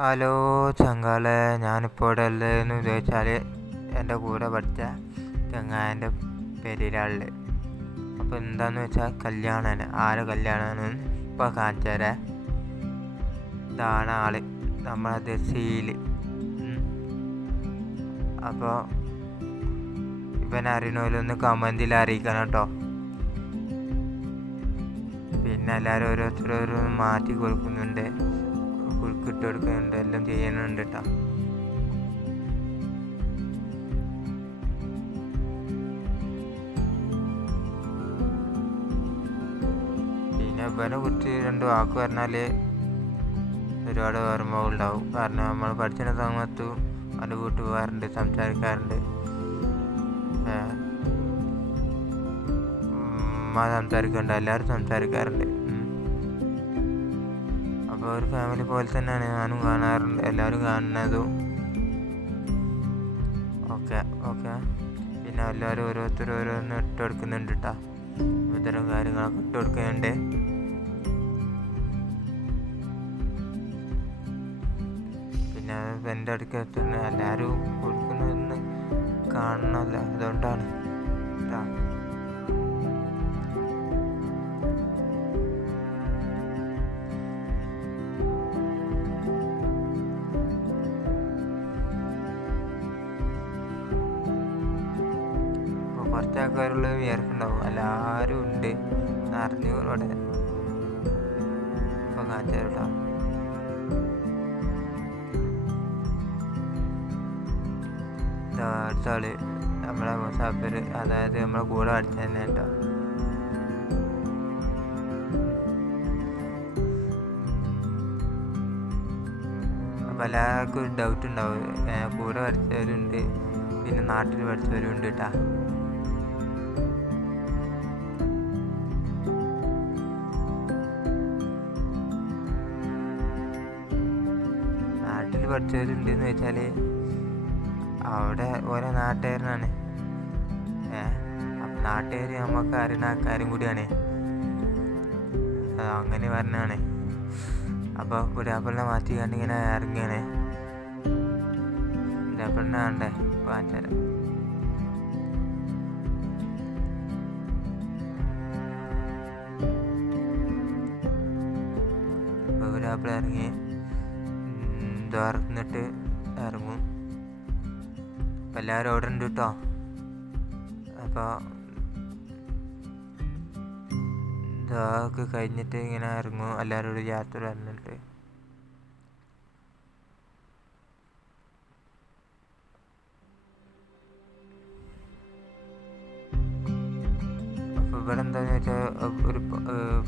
Hello ചങ്കാളെ, ഞാനിപ്പോൾ ഇവിടെ ഉള്ളതെന്ന് ചോദിച്ചാൽ എൻ്റെ കൂടെ പഠിച്ച ചങ്ങായൻ്റെ പേരിലാളുള്ളത്. അപ്പോൾ എന്താണെന്ന് വെച്ചാൽ കല്യാണമാണ്. ആരെ കല്യാണമാണ് ഇപ്പോൾ കാണിച്ചു തരാം. ഇതാണ് ആള്, നമ്മളത് സീല്. അപ്പോൾ ഇവനറിയണമല്ലോ, കമൻറ്റിൽ അറിയിക്കണം കേട്ടോ. പിന്നെ എല്ലാവരും ഓരോരുത്തരോരും മാറ്റി കൊടുക്കുന്നുണ്ട്, കുറുക്കിട്ട് കൊടുക്കുന്നുണ്ട്, എല്ലാം ചെയ്യുന്നുണ്ട് കേട്ടോ. പിന്നെ ഇവനെ കുറിച്ച് 2 വാക്ക് പറഞ്ഞാൽ ഒരുപാട് ഓർമ്മകളുണ്ടാവും. കാരണം നമ്മൾ പഠിച്ച സമയത്ത് അവൻ്റെ വീട്ടിൽ പോകാറുണ്ട്, സംസാരിക്കാറുണ്ട്. സംസാരിക്കുന്നുണ്ട്, എല്ലാവരും സംസാരിക്കാറുണ്ട്. അപ്പോൾ ഒരു ഫാമിലി പോലെ തന്നെയാണ് ഞാനും കാണാറുണ്ട്, എല്ലാവരും കാണുന്നതും. ഓക്കെ. പിന്നെ എല്ലാവരും ഓരോരുത്തരോരോന്ന് ഇട്ട് കൊടുക്കുന്നുണ്ട് കേട്ടോ. ഇത്തരം കാര്യങ്ങളൊക്കെ ഇട്ട് കൊടുക്കുന്നുണ്ട്. പിന്നെ എൻ്റെ അടുക്കൽ എല്ലാവരും കൊടുക്കുന്നതെന്ന് കാണണമല്ലോ, അതുകൊണ്ടാണ് കേട്ടോ. കുറച്ച് ആൾക്കാരുള്ള വിചാരിക്കുന്നുണ്ടാവും, എല്ലാവരും ഉണ്ട് നിറഞ്ഞു ഇവിടെ. ഇപ്പോൾ കാണിച്ചു കേട്ടോ. അടുത്താള് നമ്മളെ മുസാഫിർ, അതായത് നമ്മളെ കൂടെ പഠിച്ച തന്നെ കേട്ടോ. അപ്പോൾ എല്ലാവർക്കും ഒരു ഡൗട്ട് ഉണ്ടാവും, കൂടെ പഠിച്ചവരുണ്ട്, പിന്നെ നാട്ടിൽ പഠിച്ചവരുണ്ട് കേട്ടോ. നാട്ടിൽ പഠിച്ചവരുണ്ടെന്ന് വെച്ചാൽ അവിടെ ഓരോ നാട്ടുകാരനാണ്. അപ്പം നാട്ടുകാർ നമുക്ക് അറിയുന്ന ആൾക്കാരും കൂടിയാണ്, അങ്ങനെ പറഞ്ഞാണ്. അപ്പോൾ പുതിയാപ്പിളിനെ മാറ്റി കണ്ടിങ്ങനെ ഇറങ്ങിയാണ്. പുതിയാപ്പിളിനെ വേണ്ടേ പാഞ്ചാരം. അപ്പോൾ പുതിയാപ്പിള ഇറങ്ങി തുറന്നിട്ട് ഇറങ്ങും. അപ്പം എല്ലാവരും അവിടെ ഉണ്ട് കേട്ടോ. അപ്പോൾ ഇതൊക്കെ കഴിഞ്ഞിട്ട് ഇങ്ങനെ ഇറങ്ങും, എല്ലാവരോടും യാത്ര പറഞ്ഞിട്ട്. അപ്പോൾ ഇവിടെ എന്താണെന്ന് വെച്ചാൽ ഒരു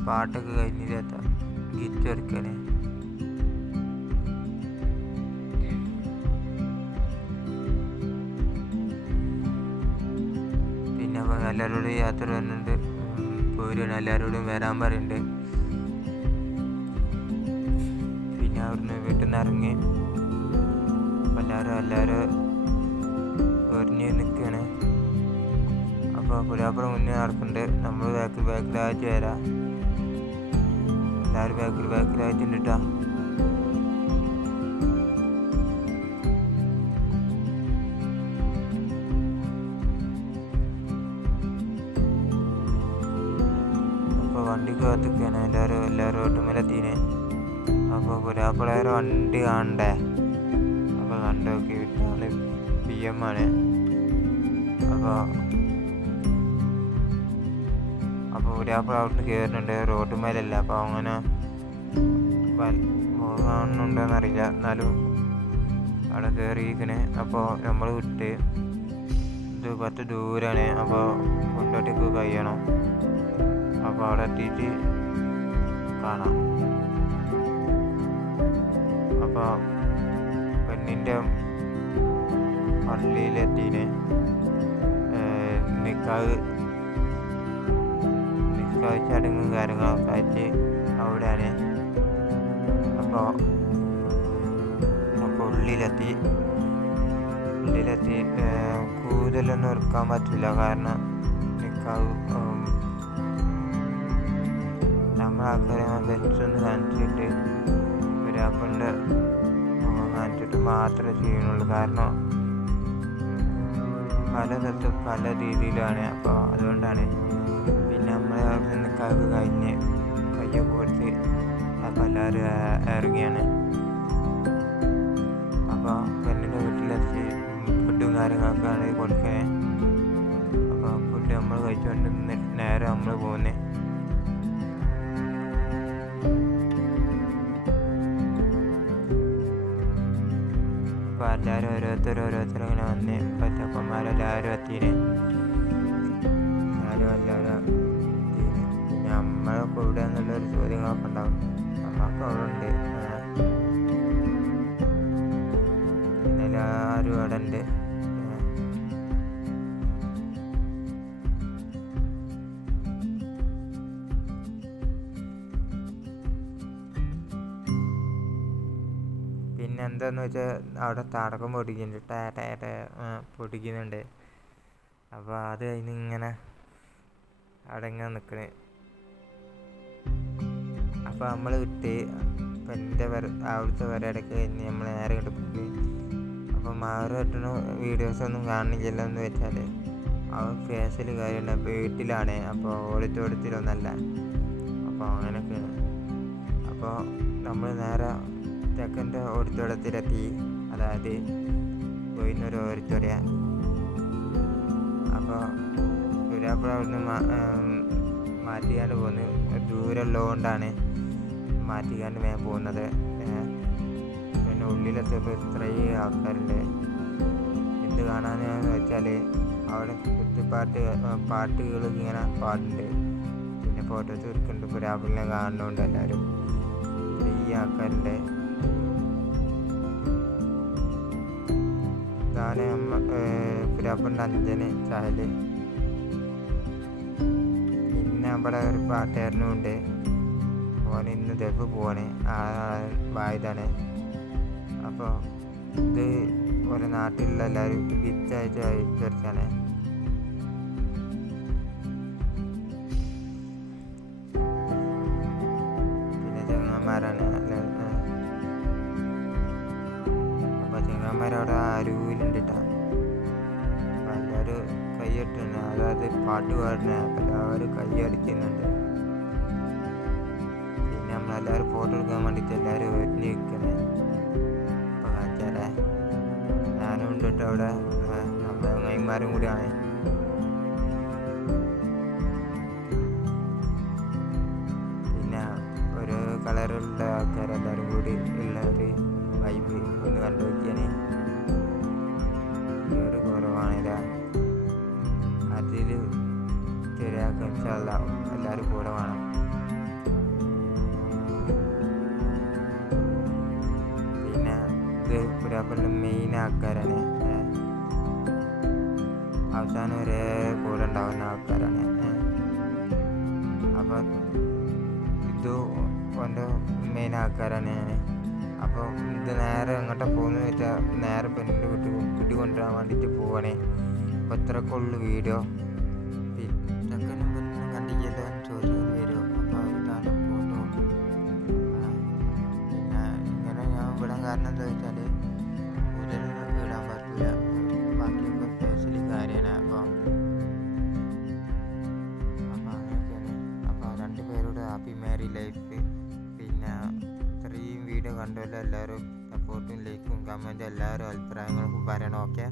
പാട്ടൊക്കെ കഴിഞ്ഞിട്ട് ഗിറ്റ് എടുക്കണേ. പിന്നെ എല്ലാവരോടും യാത്ര പറഞ്ഞിട്ടുണ്ട്, പോരുകയാണ്, എല്ലാവരോടും വരാൻ പറയുന്നുണ്ട്. പിന്നെ അവിടുന്ന് വീട്ടിൽ നിന്ന് ഇറങ്ങി. അപ്പം എല്ലാവരും ഒരുങ്ങി നിൽക്കുകയാണ്. അപ്പോൾ പുതിയാപ്പിള മുന്നേ നടക്കുന്നുണ്ട്, നമ്മൾ ബാക്കിലായിട്ട് വരാം. എല്ലാവരും ബാക്കിലായിട്ടുണ്ട് കേട്ടോ. വണ്ടിക്ക് കാത്തിക്കാണ് എല്ലാവരും ഓട്ടുമലെത്തീനെ. അപ്പോൾ പുതിയാപ്പിളേരെ വണ്ടി കാണണ്ടേ. അപ്പോൾ കണ്ടു നോക്കി, വിട്ടാൽ PM ആണ്. അപ്പോൾ പുതിയാപ്പിള അവിടുന്ന് കയറുന്നുണ്ട്, റോട്ടുമേലല്ല. അപ്പോൾ അങ്ങനെ കാണുന്നുണ്ടോയെന്നറിയില്ല, എന്നാലും അവിടെ കയറിയിരിക്കണേ. അപ്പോൾ നമ്മൾ വിട്ട് ഇത് കുറച്ച് ദൂരമാണ്, അപ്പോൾ കൊണ്ടോട്ടേക്ക് കഴിയണം. അപ്പോൾ അവിടെ എത്തിയിട്ട് കാണാം. അപ്പോൾ പെണ്ണിൻ്റെ പള്ളിയിലെത്തിന് നിക്കാഹ് ചടങ്ങും കാര്യങ്ങളൊക്കെ ആയിട്ട് അവിടെയാണ്. അപ്പോൾ ഉള്ളിലെത്തി കൂടുതലൊന്നും എടുക്കാൻ പറ്റില്ല, കാരണം നിക്കാഹ് നമ്മളാൾക്കാരെ ബെസ്റ്റൊന്ന് കാണിച്ചിട്ട് പുതിയാപ്പിളിൻ്റെ വേണ്ടിയിട്ട് മാത്രമേ ചെയ്യുന്നുള്ളൂ. കാരണം പല സ്ഥലത്തും പല രീതിയിലാണ്. അപ്പോൾ അതുകൊണ്ടാണ്. പിന്നെ നമ്മൾ അവിടെ നിൽക്കാതെ കഴിഞ്ഞ് കയ്യൊക്കെ കൊടുത്ത് അപ്പോൾ എല്ലാവരും ഇറങ്ങിയാണ്. അപ്പോൾ പെണ്ണിൻ്റെ വീട്ടിലെത്തി ഫുഡും കാര്യങ്ങളൊക്കെയാണ് കൊടുക്കണേ. അപ്പോൾ ഫുഡ് നമ്മൾ കഴിച്ചുകൊണ്ട് നിന്നിട്ട് നേരെ നമ്മൾ പോകുന്നത്. അപ്പോൾ എല്ലാവരും ഓരോരുത്തർ ഇങ്ങനെ വന്ന് ഇപ്പോൾ ചെക്കന്മാരെല്ലാവരും എത്തിയിന്. എല്ലാവരും എത്തിയിന്. പിന്നെ നമ്മളൊക്കെ ഇവിടെ എന്നുള്ളൊരു ചോദ്യങ്ങളൊക്കെ ഉണ്ടാവും. നമ്മളൊക്കെ അവിടെ ഉണ്ട്. പിന്നെ എല്ലാവരും അവിടെ ഉണ്ട്. പിന്നെ എന്താണെന്ന് വെച്ചാൽ അവിടെ തടക്കം പൊടിക്കുന്നുണ്ട്. അപ്പോൾ അത് കഴിഞ്ഞ് ഇങ്ങനെ അവിടെ ഇങ്ങനെ നിൽക്കണേ. അപ്പോൾ നമ്മൾ വിട്ട് പെണ്ണിൻ്റെ അവിടുത്തെ പരിപാടിയൊക്കെ കഴിഞ്ഞ് നമ്മൾ നേരെ ഇങ്ങോട്ട് പോയി. അപ്പം അവർ കിട്ടുന്ന വീഡിയോസൊന്നും കാണുന്നില്ലല്ലോ എന്ന് വെച്ചാൽ അവൻ ഫേസിൽ കാര്യമുണ്ട്. അപ്പോൾ വീട്ടിലാണ്, അപ്പോൾ ഓടിച്ചോടത്തിലൊന്നല്ല. അപ്പോൾ അങ്ങനെയൊക്കെയാണ്. അപ്പോൾ നമ്മൾ നേരെ ചെക്കൻ്റെ ഓഡിറ്റോറിയത്തിലെത്തി. അതായത് പോയിന്നൊരു ഓഡിറ്റോറിയം. അപ്പോൾ പുരാപ്പുഴ അവിടുന്ന് മാറ്റിക്കാണ്ട് പോകുന്നത് ദൂരമുള്ളതുകൊണ്ടാണ് മാറ്റിക്കാണ്ട് ഞാൻ പോകുന്നത്. പിന്നെ ഉള്ളിലെത്തിയപ്പോൾ ഇത്രയും ആൾക്കാരുണ്ട്. എന്ത് കാണാനെന്ന് വെച്ചാൽ അവിടെ പാട്ടുകൾ ഇങ്ങനെ പാടുണ്ട്. പിന്നെ ഫോട്ടോസ് എടുക്കുന്നുണ്ട്. പുരാപ്പുഴനെ കാണുന്നുണ്ട്. എല്ലാവരും ഇത്രയും ആൾക്കാരുണ്ട്. ഇതാണ് പുരാപ്പുഴൻ്റെ അഞ്ചന് ചായല്. പിന്നെ അവിടെ ഒരു പാട്ടുകാരനും ഉണ്ട്. ഓൻ ഇന്ന് ദഫ് പോവാണ്. വായതാണ്. അപ്പോൾ ഇത് ഓരോ നാട്ടിലുള്ള എല്ലാവരും തിരിച്ചയച്ചാണ്. പിന്നെ ചെങ്ങന്മാരാണ്. അപ്പോൾ ചെങ്ങന്മാരവിടെ അരുവിലുണ്ട് കേട്ടോ. അപ്പോൾ എല്ലാവരും കൈയ്യട്ടുണ്ട്. അതായത് പാട്ട് പാടുന്ന. അപ്പോൾ എല്ലാവരും കൈയടിക്കുന്നുണ്ട്. പിന്നെ നമ്മളെല്ലാവരും ഫോട്ടോ എടുക്കാൻ വേണ്ടിയിട്ട് എല്ലാവരും ഒരുങ്ങി നിൽക്കണേ. അപ്പോൾ കാച്ചാലേ ഞാനും ഉണ്ട് കേട്ടോ അവിടെ. നമ്മുടെ ചങ്ങന്മാരും കൂടിയാണ്. പിന്നെ ഒരു കളറുള്ള ആൾക്കാരെല്ലാവരും കൂടി ഉള്ള ഒരു വൈബ് ഒന്ന് കണ്ടു നോക്കിയാൽ ഈ ഒരു കുറവാണില്ല. അതിൽ ശരിയാക്കാൻ എല്ലാവരും കൂടെ വേണം. പിന്നെ ഇത് പുരാപ്പുഴ മെയിൻ ആൾക്കാരാണ്. അവസാനം ഒരേ കൂടെ ഉണ്ടാവുന്ന ആൾക്കാരാണ്. അപ്പോൾ ഇത് ഓൻ്റെ മെയിൻ ആൾക്കാരാണ്. അപ്പോൾ ഇത് നേരെ എങ്ങോട്ടാ പോകുന്നത് വെച്ചാൽ നേരെ പെണ്ണിൻ്റെ വീട്ടിൽ കൊണ്ടുവരാൻ വേണ്ടിയിട്ട് പോവാണേ. അപ്പോൾ ഇത്രയൊക്കെ ഉള്ളു വീഡിയോ. ചെക്കനും പെണ്ണിനും കണ്ടില്ലല്ലോ എന്ന് ചോദിച്ചുകൊണ്ട് വരും. അപ്പോൾ ഇതാണ് ഫോട്ടോ. പിന്നെ ഇങ്ങനെ ഞാൻ വിടാൻ കാരണം എന്താ വെച്ചാൽ കൂടുതലൊന്നും ഇടാൻ പറ്റില്ല. ബാക്കിയൊക്കെ ഫേസിൽ കാര്യമാണ്. അപ്പോൾ അങ്ങനെയൊക്കെയാണ്. അപ്പോൾ 2 പേരോട് ഹാപ്പി മാരീഡ് ലൈഫ്. പിന്നെ ഇത്രയും വീഡിയോ കണ്ടല്ലോ എല്ലാവരും സപ്പോർട്ടും ലൈക്കും കമൻറ്റും എല്ലാവരും അഭിപ്രായങ്ങൾക്കും പറയണം. ഓക്കെ.